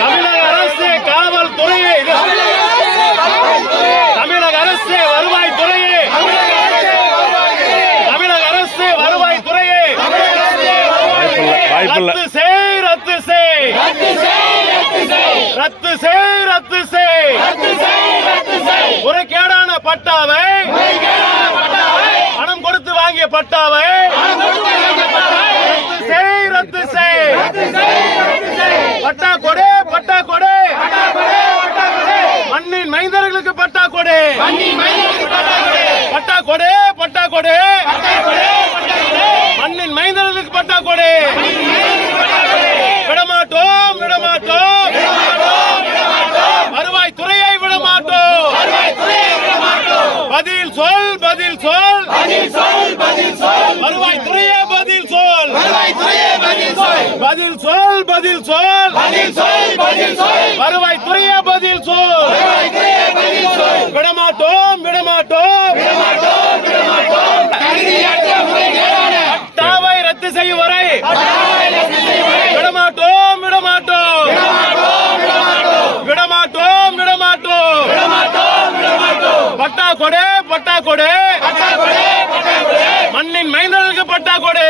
தமிழக அரசு காவல்துறையே, தமிழக அரசு வருவாய்த்துறையே, தமிழக அரசு வருவாய்த்துறையே ரத்து செய், ரத்து செய், ரத்து செய், ரத்து செய். முறைகேடான பட்டாவை, பணம் கொடுத்து வாங்கிய பட்டாவை ரத்து செய், ரத்து செய். பட்டா கொடு, பட்டா கொடு, மண்ணின் மைந்தர்களுக்கு பட்டா கொடு, பட்டா கொடு, பட்டா கொடு, மண்ணின் மைந்தர்களுக்கு பட்டா கொடு. விடமாட்டோம், விடமாட்டோம், வருவாய்த்துறையை விடமாட்டோம். பதில் சொல், பதில் சொல், வருவாய்த்துறையே பதில் சொல், பதில் சொல், பதில் சொல், வருவாய்த்துறையே பதில் சொல். விடமாட்டோம், விடமாட்டோம், பட்டாவை ரத்து செய்யும் வரை விடமாட்டோம், விடமாட்டோம், விடமாட்டோம், விடமாட்டோம். பட்டா கொடு, பட்டா கொடு, மண்ணின் மைந்தர்களுக்கு பட்டா கொடு.